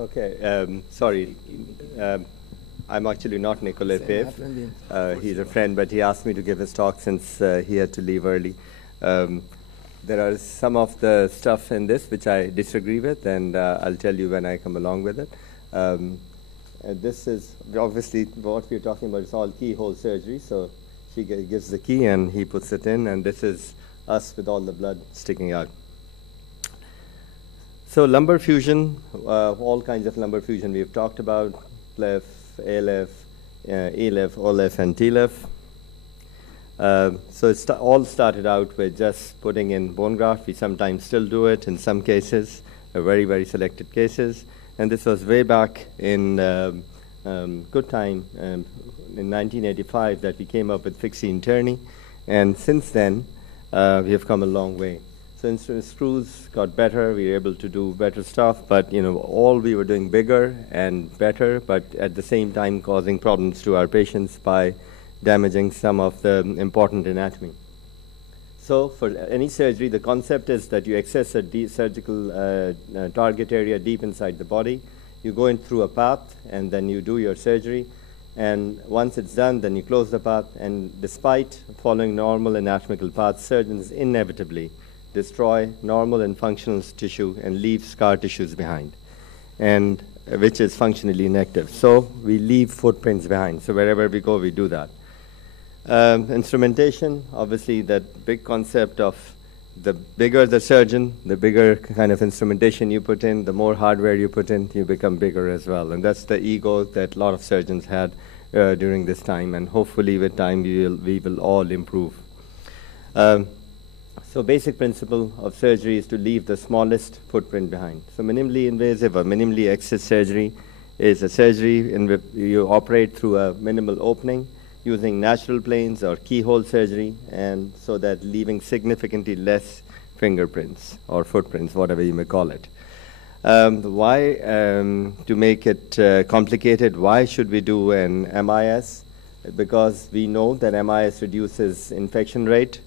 Okay, sorry. I'm actually not Nikolay Peev. He's a friend, but he asked me to give his talk since he had to leave early. There are some of the stuff in this which I disagree with, and I'll tell you when I come along with it. This is obviously what we're talking about. It's all keyhole surgery. So she gives the key and he puts it in, and this is us with all the blood sticking out. So lumbar fusion, all kinds of lumbar fusion we've talked about, PLIF, ALIF, ELIF, OLIF, and TLIF. So it all started out with just putting in bone graft. We sometimes still do it in some cases, very, very selected cases. And this was way back in good time, in 1985, that we came up with fixing tourney. And since then, we have come a long way. So instrument screws got better, we were able to do better stuff, but all we were doing bigger and better, but at the same time causing problems to our patients by damaging some of the important anatomy. So for any surgery, the concept is that you access a surgical target area deep inside the body. You go in through a path, and then you do your surgery. And once it's done, then you close the path. And despite following normal anatomical paths, surgeons inevitably destroy normal and functional tissue and leave scar tissues behind, and which is functionally inactive. So we leave footprints behind. So wherever we go, we do that. Instrumentation, obviously that big concept of the bigger the surgeon, the bigger kind of instrumentation you put in, the more hardware you put in, you become bigger as well. And that's the ego that a lot of surgeons had during this time, and hopefully with time we will all improve. So basic principle of surgery is to leave the smallest footprint behind. So minimally invasive or minimally access surgery is a surgery in which you operate through a minimal opening using natural planes or keyhole surgery, and so that leaving significantly less fingerprints or footprints, whatever you may call it. Why, to make it complicated, why should we do an MIS? Because we know that MIS reduces infection rate,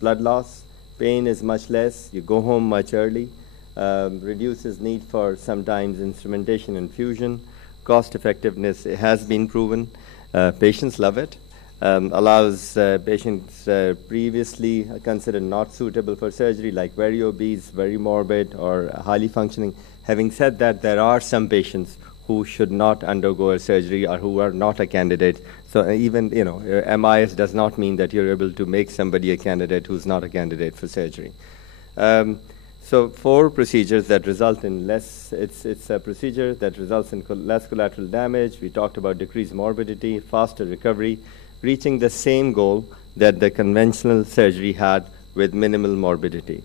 blood loss, pain is much less, you go home much early, reduces need for sometimes instrumentation and fusion, cost effectiveness has been proven, patients love it, allows patients previously considered not suitable for surgery, like very obese, very morbid, or highly functioning. Having said that, there are some patients who should not undergo a surgery or who are not a candidate. So even, MIS does not mean that you're able to make somebody a candidate who's not a candidate for surgery. So 4 procedures that result in less, it's a procedure that results in less collateral damage. We talked about decreased morbidity, faster recovery, reaching the same goal that the conventional surgery had with minimal morbidity.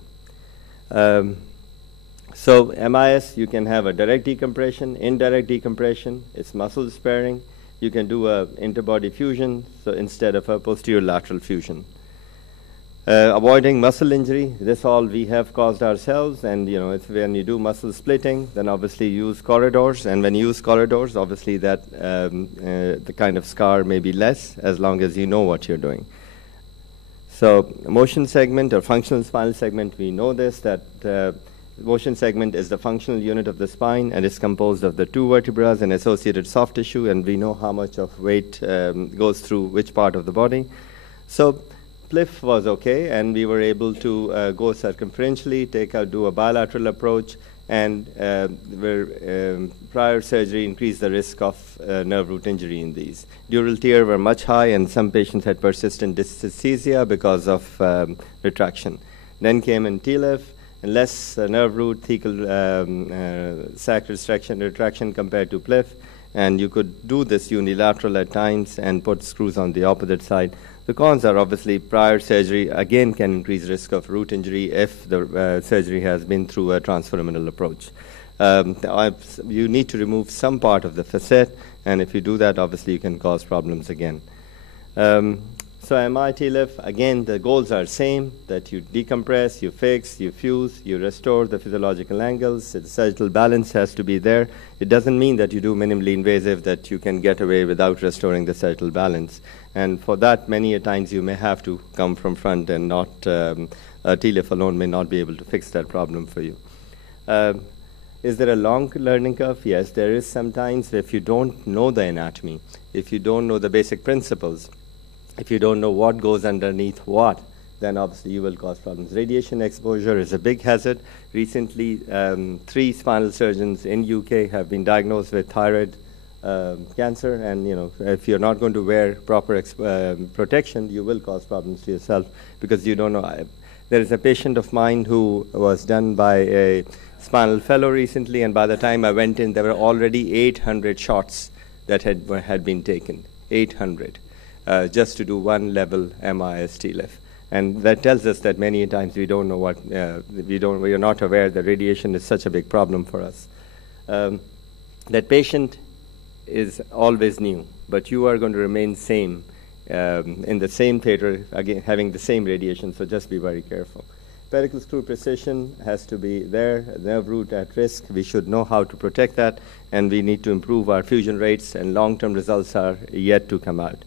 So MIS, you can have a direct decompression, indirect decompression, it's muscle sparing. You can do a interbody fusion, so instead of a posterior lateral fusion. Avoiding muscle injury, this all we have caused ourselves, and it's when you do muscle splitting, then obviously use corridors, and when you use corridors, obviously that the kind of scar may be less as long as you know what you're doing. So motion segment or functional spinal segment, we know this, that motion segment is the functional unit of the spine, and it's composed of the 2 vertebrae and associated soft tissue, and we know how much of weight goes through which part of the body. So PLIF was okay, and we were able to go circumferentially, do a bilateral approach, and prior surgery increased the risk of nerve root injury in these. Dural tear were much high, and some patients had persistent dysesthesia because of retraction. Then came in TLIF, and less nerve root thecal sac retraction compared to PLIF, and you could do this unilateral at times and put screws on the opposite side. The cons are obviously prior surgery again can increase risk of root injury if the surgery has been through a transfemoral approach. You need to remove some part of the facet, and if you do that, obviously you can cause problems again. So MI-TLIF, again, the goals are same, that you decompress, you fix, you fuse, you restore the physiological angles. The sagittal balance has to be there. It doesn't mean that you do minimally invasive that you can get away without restoring the sagittal balance. And for that, many a times you may have to come from front, and not TLIF alone may not be able to fix that problem for you. Is there a long learning curve? Yes, there is sometimes if you don't know the anatomy, if you don't know the basic principles, if you don't know what goes underneath what, then obviously you will cause problems. Radiation exposure is a big hazard. Recently, 3 spinal surgeons in UK have been diagnosed with thyroid cancer, and if you're not going to wear proper protection, you will cause problems to yourself because you don't know. There is a patient of mine who was done by a spinal fellow recently, and by the time I went in, there were already 800 shots that had been taken. 800, just to do 1 level MIS TLIF. And that tells us that many times we don't know what, we are not aware that radiation is such a big problem for us. That patient is always new, but you are going to remain same in the same theater, again, having the same radiation, so just be very careful. Pedicle screw precision has to be there, nerve root at risk. We should know how to protect that, and we need to improve our fusion rates, and long-term results are yet to come out.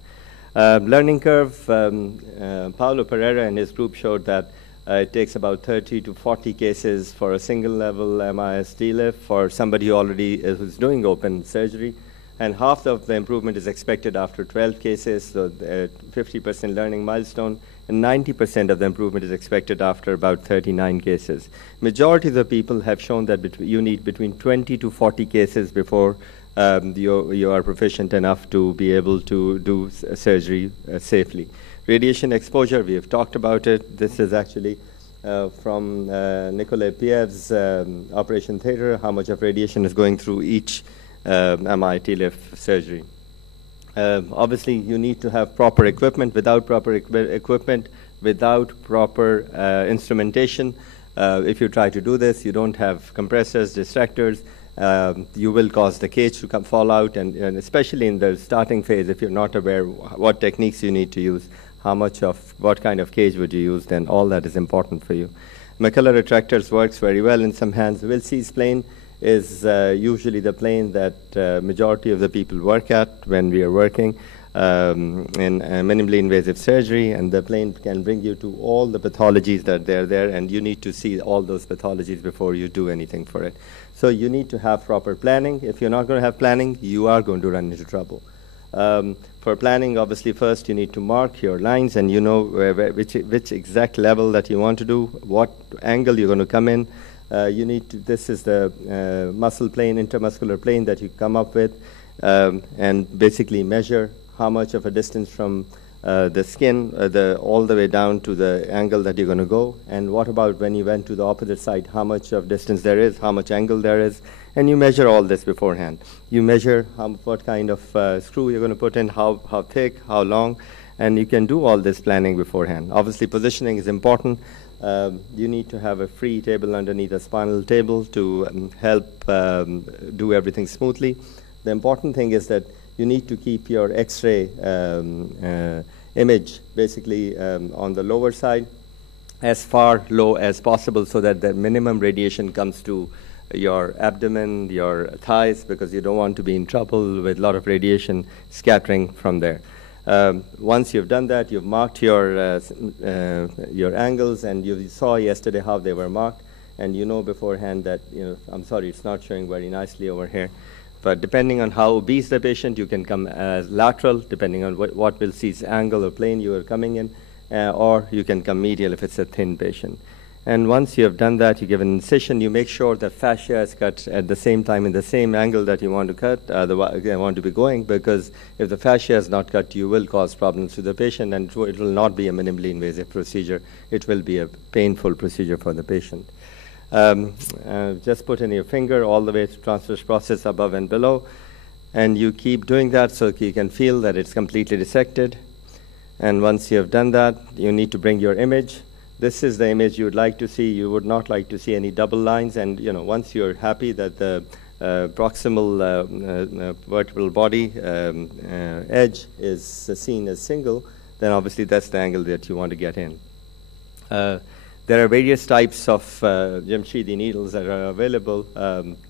Learning curve, Paulo Pereira and his group showed that it takes about 30 to 40 cases for a single level MIS TLIF for somebody who already is doing open surgery, and half of the improvement is expected after 12 cases, so 50% learning milestone, and 90% of the improvement is expected after about 39 cases. Majority of the people have shown that you need between 20 to 40 cases before you are proficient enough to be able to do surgery safely. Radiation exposure, we have talked about it. This is actually from Nikolay Peev's operation theater, how much of radiation is going through each MI TLIF surgery. Obviously, you need to have proper equipment. Without proper equipment, without proper instrumentation, if you try to do this, you don't have compressors, distractors, you will cause the cage to fall out, and especially in the starting phase, if you're not aware what techniques you need to use, what kind of cage would you use, then all that is important for you. Macula retractors works very well in some hands. Wilsey's plane is usually the plane that majority of the people work at when we are working in minimally invasive surgery, and the plane can bring you to all the pathologies that they're there, and you need to see all those pathologies before you do anything for it. So you need to have proper planning. If you're not going to have planning, you are going to run into trouble. For planning, obviously, first you need to mark your lines, and you know which exact level that you want to do, what angle you're going to come in. This is the muscle plane, intermuscular plane that you come up with, and basically measure how much of a distance from the skin all the way down to the angle that you're going to go, and what about when you went to the opposite side, how much of distance there is, how much angle there is, and you measure all this beforehand. You measure what kind of screw you're going to put in, how thick, how long, and you can do all this planning beforehand. Obviously, positioning is important. You need to have a free table underneath a spinal table to help do everything smoothly. The important thing is that you need to keep your X-ray image basically on the lower side as far low as possible so that the minimum radiation comes to your abdomen, your thighs, because you don't want to be in trouble with a lot of radiation scattering from there. Once you've done that, you've marked your angles, and you saw yesterday how they were marked, and you know beforehand that, I'm sorry, it's not showing very nicely over here, but depending on how obese the patient, you can come as lateral, depending on what will see angle or plane you are coming in, or you can come medial if it's a thin patient. And once you have done that, you give an incision, you make sure the fascia is cut at the same time in the same angle that you want to cut, want to be going, because if the fascia is not cut, you will cause problems to the patient, and it will not be a minimally invasive procedure. It will be a painful procedure for the patient. Just put in your finger all the way to transverse process above and below, and you keep doing that so you can feel that it's completely dissected. And once you have done that, you need to bring your image. This is the image you would like to see. You would not like to see any double lines. And once you're happy that the proximal vertebral body edge is seen as single, then obviously that's the angle that you want to get in. There are various types of Jamshidi needles that are available.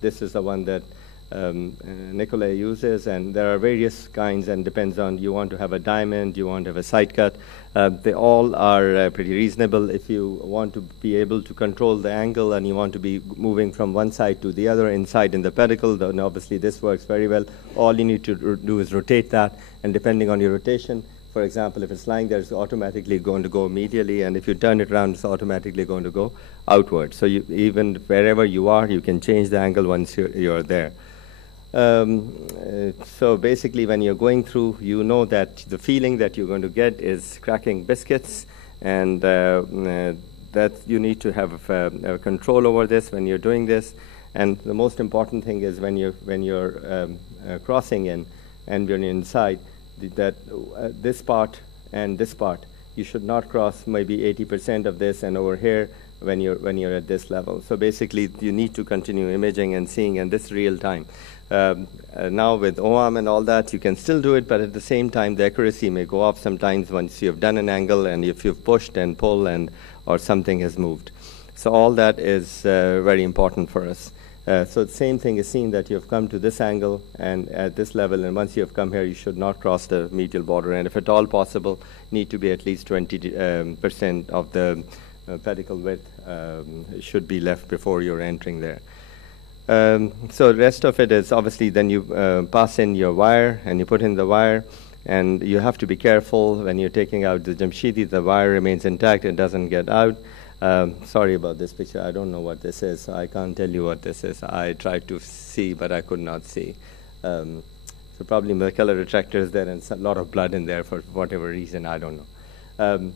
This is the one that Nikolay uses, and there are various kinds, and depends on you want to have a diamond, you want to have a side cut. They all are pretty reasonable. If you want to be able to control the angle and you want to be moving from one side to the other inside in the pedicle, then obviously this works very well. All you need to do is rotate that, and depending on your rotation, for example, if it's lying there, it's automatically going to go medially, and if you turn it around, it's automatically going to go outward. So even wherever you are, you can change the angle once you're there. So basically, when you're going through, you know that the feeling that you're going to get is cracking biscuits, and that you need to have control over this when you're doing this. And the most important thing is when you're crossing in and you're inside, that this part and this part, you should not cross maybe 80% of this, and over here when you're at this level. So basically, you need to continue imaging and seeing, and this real time. Now with OAM and all that, you can still do it, but at the same time, the accuracy may go off sometimes once you've done an angle and if you've pushed and pulled or something has moved. So all that is very important for us. So the same thing is seen that you've come to this angle and at this level, and once you've come here, you should not cross the medial border, and if at all possible, need to be at least 20% of the pedicle width should be left before you're entering there. So the rest of it is obviously then you pass in your wire and you put in the wire, and you have to be careful when you're taking out the Jamshidi, the wire remains intact, it doesn't get out. Sorry about this picture, I don't know what this is, so I can't tell you what this is. I tried to see, but I could not see. So probably molecular retractor is there and a lot of blood in there for whatever reason, I don't know.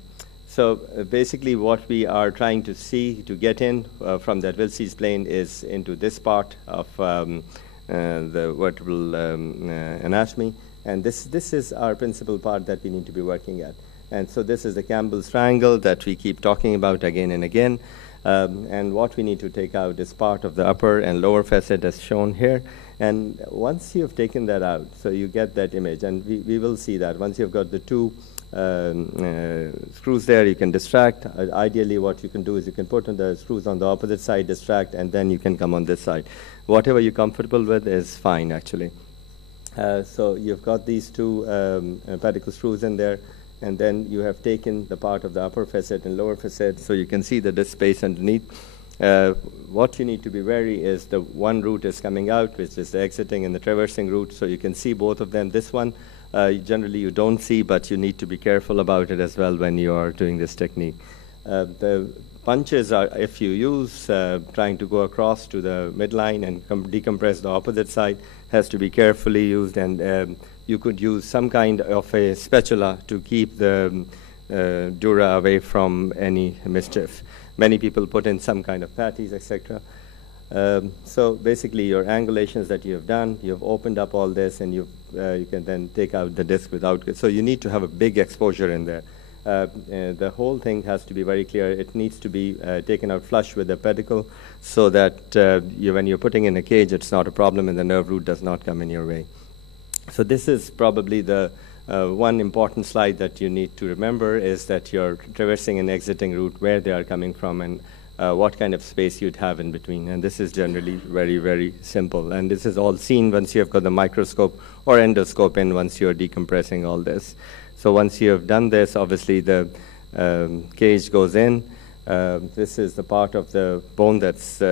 So basically what we are trying to see to get in from that Wilsey's plane is into this part of the vertebral anatomy, and this is our principal part that we need to be working at. And so this is the Campbell's triangle that we keep talking about again and again, and what we need to take out is part of the upper and lower facet as shown here. And once you've taken that out, so you get that image, and we will see that once you've got the two screws there, you can distract. Ideally, what you can do is you can put on the screws on the opposite side, distract, and then you can come on this side. Whatever you're comfortable with is fine, actually. So you've got these two pedicle screws in there, and then you have taken the part of the upper facet and lower facet, so you can see the disk space underneath. What you need to be wary is the one root is coming out, which is the exiting and the traversing root, so you can see both of them. This one, generally you don't see, but you need to be careful about it as well when you are doing this technique. The punches are, if you use trying to go across to the midline and decompress the opposite side, has to be carefully used, and you could use some kind of a spatula to keep the dura away from any mischief. Many people put in some kind of patties, etc. So basically your angulations that you have done, you've opened up all this, and you can then take out the disc without, so you need to have a big exposure in there. The whole thing has to be very clear. It needs to be taken out flush with the pedicle, so that when you're putting in a cage, it's not a problem and the nerve root does not come in your way. So this is probably the one important slide that you need to remember, is that you're traversing and exiting route, where they are coming from, and what kind of space you'd have in between. And this is generally very, very simple. And this is all seen once you have got the microscope or endoscope in, once you're decompressing all this. So once you have done this, obviously the cage goes in. This is the part of the bone that's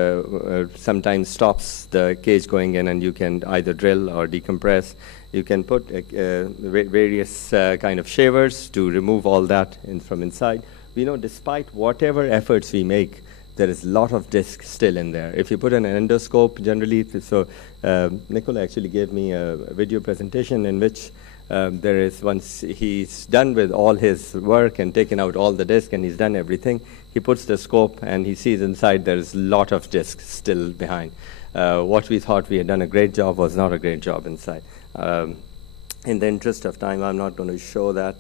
sometimes stops the cage going in, and you can either drill or decompress. You can put various kind of shavers to remove all that from inside. We know despite whatever efforts we make, there is a lot of disc still in there. If you put in an endoscope, generally, so Nikolay actually gave me a video presentation in which there is, once he's done with all his work and taken out all the disc and he's done everything, he puts the scope and he sees inside there's a lot of disc still behind. What we thought we had done a great job was not a great job inside. In the interest of time, I'm not going to show that.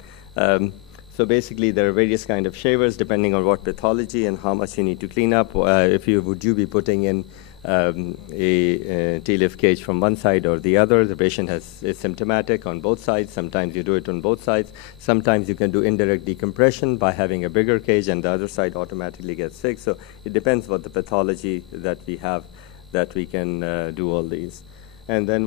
So basically, there are various kind of shavers depending on what pathology and how much you need to clean up. Would you be putting in a TLIF cage from one side or the other? The patient is symptomatic on both sides. Sometimes you do it on both sides. Sometimes you can do indirect decompression by having a bigger cage, and the other side automatically gets fixed. So it depends what the pathology that we have, that we can do all these. and then